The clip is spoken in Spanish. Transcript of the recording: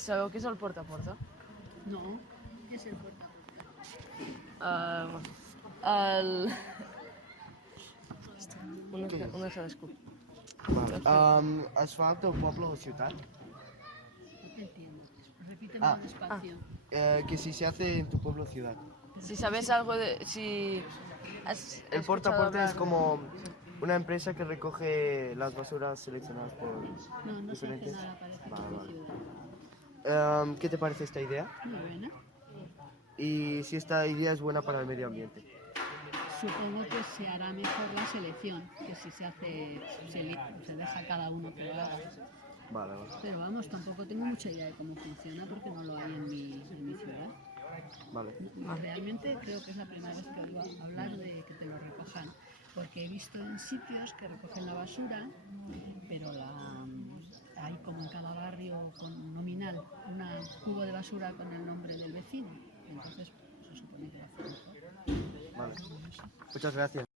Sabeu què és el porta a porta? No, què és el porta? El... Una de cadascú. Vale. Es fa al teu poble o ciutat? No te entiendo. Repíteme despacio. Que si se hace en tu pueblo o ciudad. Si sabes algo de... Si... has El porta a escuchado porta es hablar- como una empresa que recoge las basuras seleccionadas por No, no se hace diferentes. nada parecido Vale, en mi vale. ciudad. ¿Qué te parece esta idea? Muy buena. Y si esta idea es buena para el medio ambiente. Supongo que se hará mejor la selección, que si se hace, se deja a cada uno que lo haga. Vale, vale. Pero vamos, tampoco tengo mucha idea de cómo funciona porque no lo hay en mi ciudad. Vale. Realmente creo que es la primera vez que oigo hablar de que te lo recojan, porque he visto en sitios que recogen la basura, pero hay como en cada barrio con nominal un cubo de basura con el nombre del vecino. Entonces se supone que lo hacen mejor. Vale. Muchas gracias.